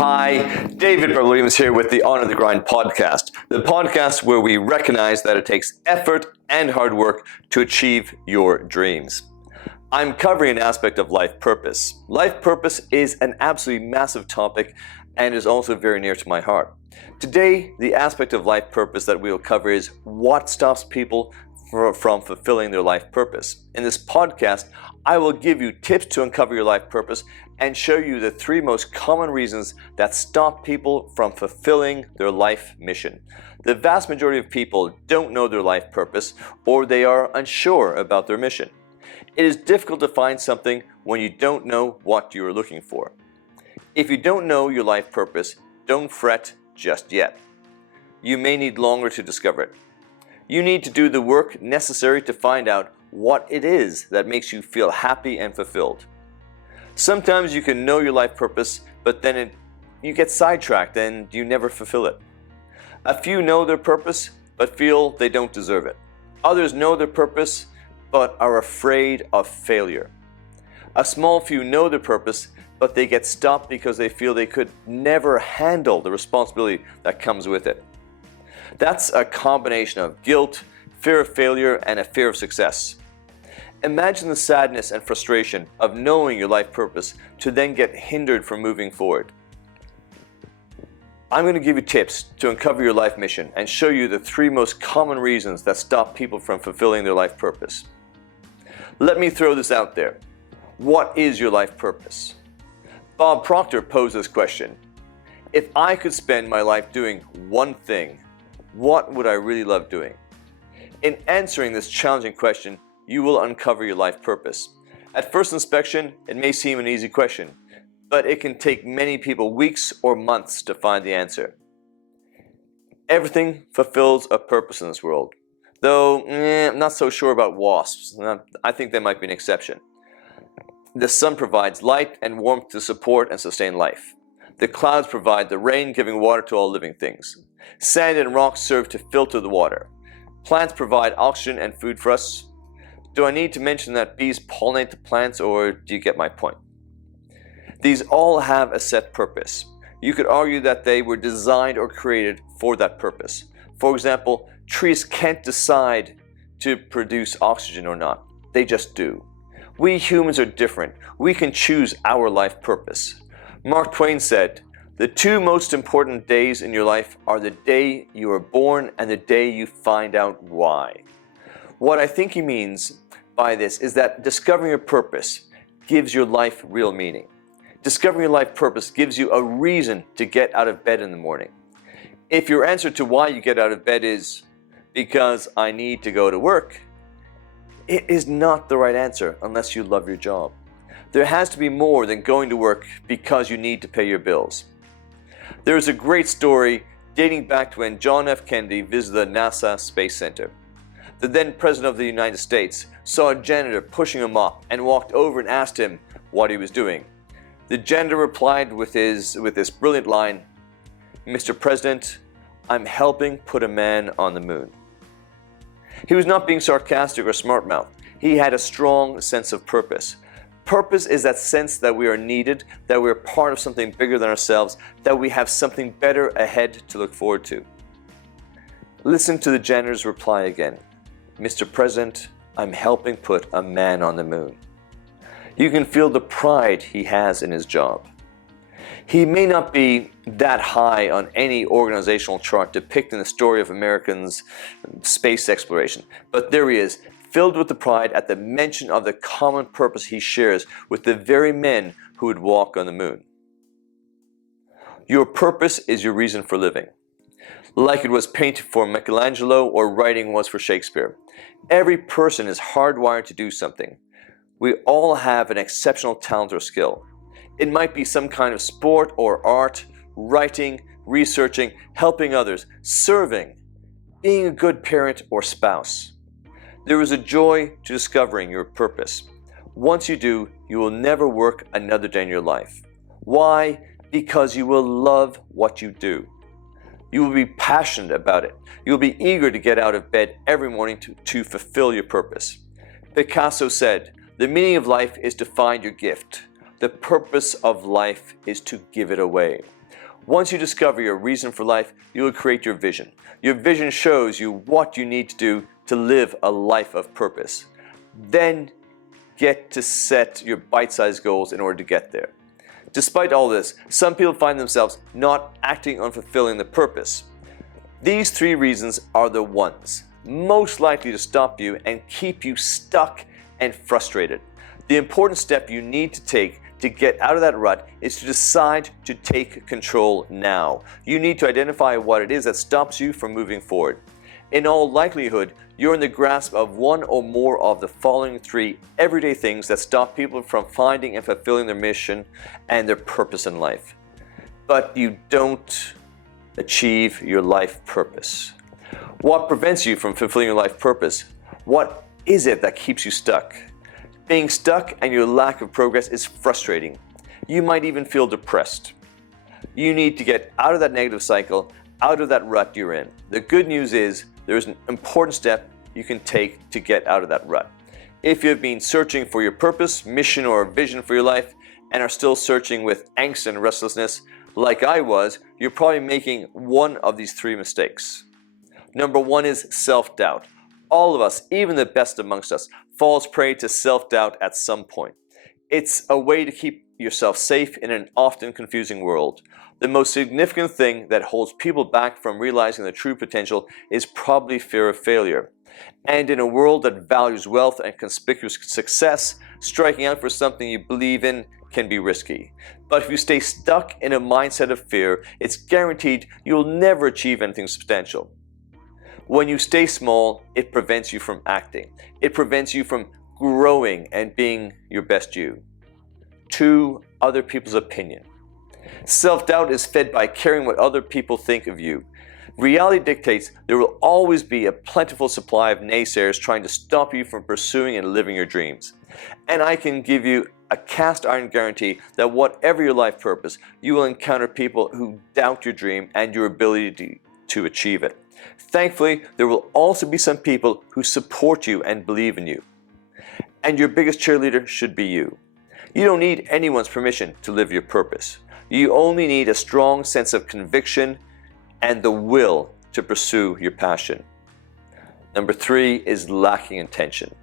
Hi, David Williams here with the Honor the Grind podcast, the podcast where we recognize that it takes effort and hard work to achieve your dreams. I'm covering an aspect of life purpose. Life purpose is an absolutely massive topic and is also very near to my heart. Today, the aspect of life purpose that we will cover is what stops people from fulfilling their life purpose. In this podcast, I will give you tips to uncover your life purpose and show you the 3 most common reasons that stop people from fulfilling their life mission. The vast majority of people don't know their life purpose, or they are unsure about their mission. It is difficult to find something when you don't know what you are looking for. If you don't know your life purpose, don't fret just yet. You may need longer to discover it. You need to do the work necessary to find out what it is that makes you feel happy and fulfilled. Sometimes you can know your life purpose, but then you get sidetracked and you never fulfill it. A few know their purpose, but feel they don't deserve it. Others know their purpose, but are afraid of failure. A small few know their purpose, but they get stopped because they feel they could never handle the responsibility that comes with it. That's a combination of guilt, fear of failure, and a fear of success. Imagine the sadness and frustration of knowing your life purpose to then get hindered from moving forward. I'm going to give you tips to uncover your life mission and show you the 3 most common reasons that stop people from fulfilling their life purpose. Let me throw this out there. What is your life purpose? Bob Proctor posed this question: if I could spend my life doing one thing, what would I really love doing? In answering this challenging question, you will uncover your life purpose. At first inspection, it may seem an easy question, but it can take many people weeks or months to find the answer. Everything fulfills a purpose in this world, though I'm not so sure about wasps. I think they might be an exception. The sun provides light and warmth to support and sustain life. The clouds provide the rain, giving water to all living things. Sand and rocks serve to filter the water. Plants provide oxygen and food for us. Do I need to mention that bees pollinate the plants, or do you get my point? These all have a set purpose. You could argue that they were designed or created for that purpose. For example, trees can't decide to produce oxygen or not. They just do. We humans are different. We can choose our life purpose. Mark Twain said, "The 2 most important days in your life are the day you are born and the day you find out why." What I think he means by this is that discovering your purpose gives your life real meaning. Discovering your life purpose gives you a reason to get out of bed in the morning. If your answer to why you get out of bed is, "because I need to go to work," it is not the right answer unless you love your job. There has to be more than going to work because you need to pay your bills. There is a great story dating back to when John F. Kennedy visited the NASA Space Center. The then President of the United States saw a janitor pushing a mop and walked over and asked him what he was doing. The janitor replied with this brilliant line, "Mr. President, I'm helping put a man on the moon." He was not being sarcastic or smart-mouthed. He had a strong sense of purpose. Purpose is that sense that we are needed, that we are part of something bigger than ourselves, that we have something better ahead to look forward to. Listen to the janitor's reply again. "Mr. President, I'm helping put a man on the moon." You can feel the pride he has in his job. He may not be that high on any organizational chart depicting the story of Americans' space exploration, but there he is, filled with the pride at the mention of the common purpose he shares with the very men who would walk on the moon. Your purpose is your reason for living. Like it was painting for Michelangelo or writing was for Shakespeare. Every person is hardwired to do something. We all have an exceptional talent or skill. It might be some kind of sport or art, writing, researching, helping others, serving, being a good parent or spouse. There is a joy to discovering your purpose. Once you do, you will never work another day in your life. Why? Because you will love what you do. You will be passionate about it. You will be eager to get out of bed every morning to fulfill your purpose. Picasso said, "The meaning of life is to find your gift. The purpose of life is to give it away." Once you discover your reason for life, you will create your vision. Your vision shows you what you need to do to live a life of purpose. Then get to set your bite-sized goals in order to get there. Despite all this, some people find themselves not acting on fulfilling the purpose. These 3 reasons are the ones most likely to stop you and keep you stuck and frustrated. The important step you need to take to get out of that rut is to decide to take control now. You need to identify what it is that stops you from moving forward. In all likelihood, you're in the grasp of one or more of the following 3 everyday things that stop people from finding and fulfilling their mission and their purpose in life. But you don't achieve your life purpose. What prevents you from fulfilling your life purpose? What is it that keeps you stuck? Being stuck and your lack of progress is frustrating. You might even feel depressed. You need to get out of that negative cycle, out of that rut you're in. The good news is there's an important step you can take to get out of that rut. If you've been searching for your purpose, mission, or vision for your life and are still searching with angst and restlessness, like I was, you're probably making one of these 3 mistakes. Number 1 is self-doubt. All of us, even the best amongst us, falls prey to self-doubt at some point. It's a way to keep yourself safe in an often confusing world. The most significant thing that holds people back from realizing their true potential is probably fear of failure. And in a world that values wealth and conspicuous success, striking out for something you believe in can be risky. But if you stay stuck in a mindset of fear, it's guaranteed you'll never achieve anything substantial. When you stay small, it prevents you from acting. It prevents you from growing and being your best you. 2, other people's opinion. Self-doubt is fed by caring what other people think of you. Reality dictates there will always be a plentiful supply of naysayers trying to stop you from pursuing and living your dreams. And I can give you a cast iron guarantee that whatever your life purpose, you will encounter people who doubt your dream and your ability to achieve it. Thankfully, there will also be some people who support you and believe in you. And your biggest cheerleader should be you. You don't need anyone's permission to live your purpose. You only need a strong sense of conviction and the will to pursue your passion. Number 3 is lacking intention.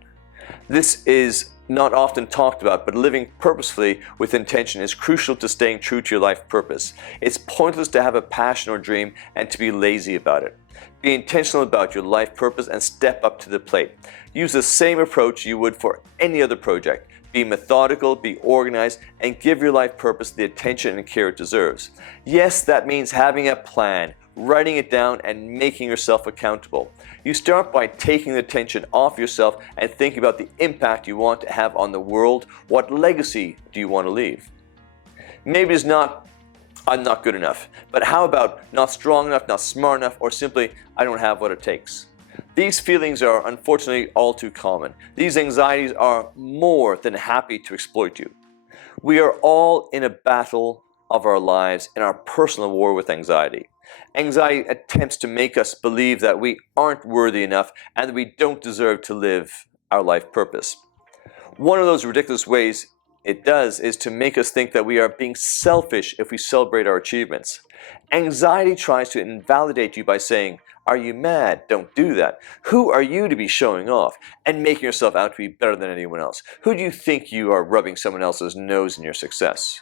This is not often talked about, but living purposefully with intention is crucial to staying true to your life purpose. It's pointless to have a passion or dream and to be lazy about it. Be intentional about your life purpose and step up to the plate. Use the same approach you would for any other project. Be methodical, be organized, and give your life purpose the attention and care it deserves. Yes, that means having a plan, writing it down, and making yourself accountable. You start by taking the tension off yourself and thinking about the impact you want to have on the world. What legacy do you want to leave? Maybe it's not, I'm not good enough, but how about not strong enough, not smart enough, or simply, I don't have what it takes? These feelings are unfortunately all too common. These anxieties are more than happy to exploit you. We are all in a battle of our lives in our personal war with anxiety. Anxiety attempts to make us believe that we aren't worthy enough and that we don't deserve to live our life purpose. One of those ridiculous ways it does is to make us think that we are being selfish if we celebrate our achievements. Anxiety tries to invalidate you by saying, "Are you mad? Don't do that. Who are you to be showing off and making yourself out to be better than anyone else? Who do you think you are, rubbing someone else's nose in your success?"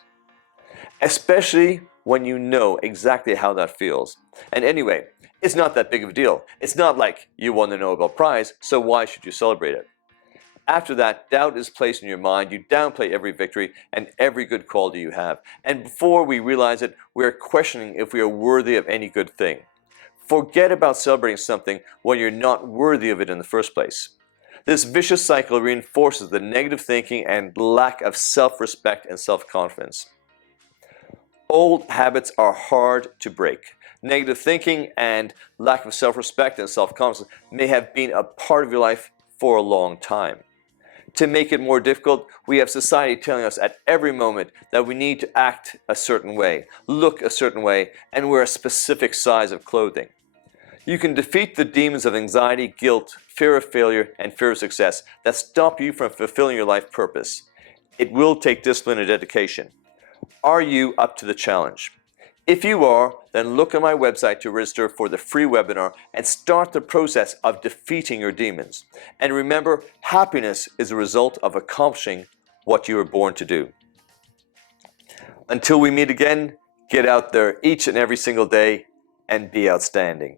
Especially when you know exactly how that feels. And anyway, it's not that big of a deal. It's not like you won the Nobel Prize, so why should you celebrate it? After that, doubt is placed in your mind. You downplay every victory and every good quality you have. And before we realize it, we are questioning if we are worthy of any good thing. Forget about celebrating something when you're not worthy of it in the first place. This vicious cycle reinforces the negative thinking and lack of self-respect and self-confidence. Old habits are hard to break. Negative thinking and lack of self-respect and self-confidence may have been a part of your life for a long time. To make it more difficult, we have society telling us at every moment that we need to act a certain way, look a certain way, and wear a specific size of clothing. You can defeat the demons of anxiety, guilt, fear of failure, and fear of success that stop you from fulfilling your life purpose. It will take discipline and dedication. Are you up to the challenge? If you are, then look at my website to register for the free webinar and start the process of defeating your demons. And remember, happiness is a result of accomplishing what you were born to do. Until we meet again, get out there each and every single day and be outstanding.